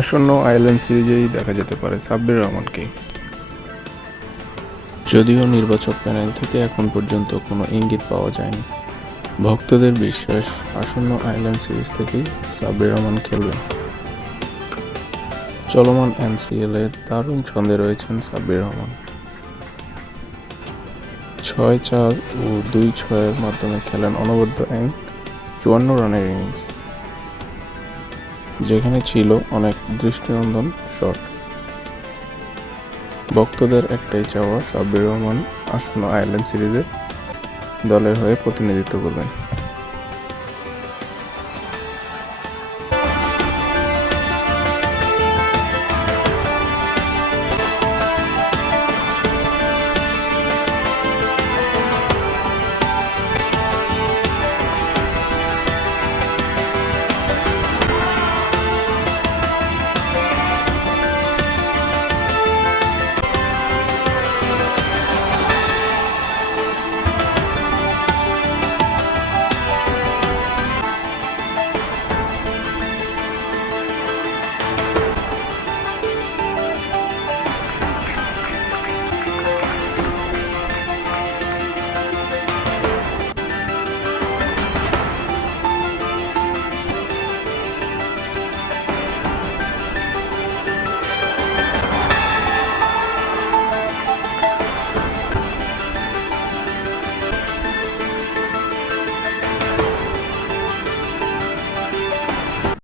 আসন্ন আয়ারল্যান্ড সিরিজেই দেখা যেতে পারে সাব্বির রহমানকে। যদিও নির্বাচক প্যানেল থেকে এখন পর্যন্ত কোনো ইঙ্গিত পাওয়া যায়নি, ভক্তদের বিশ্বাস আসন্ন আয়ারল্যান্ড সিরিজ থেকেই সাব্বির রহমান খেলবেন। চলমান এনসিএলে দারুণ ছন্দে রয়েছেন সাব্বির রহমান। 6-4 ও 2-6-এর মাধ্যমে খেলেন অনবদ্য 54 রানের ইনিংস, যেখানে ছিল অনেক দৃষ্টিনন্দন শট। ভক্তদের একটাই চাওয়া সাব্বির রহমান আসন্ন আয়ারল্যান্ড সিরিজে দলের হয়ে প্রতিনিধিত্ব করবেন।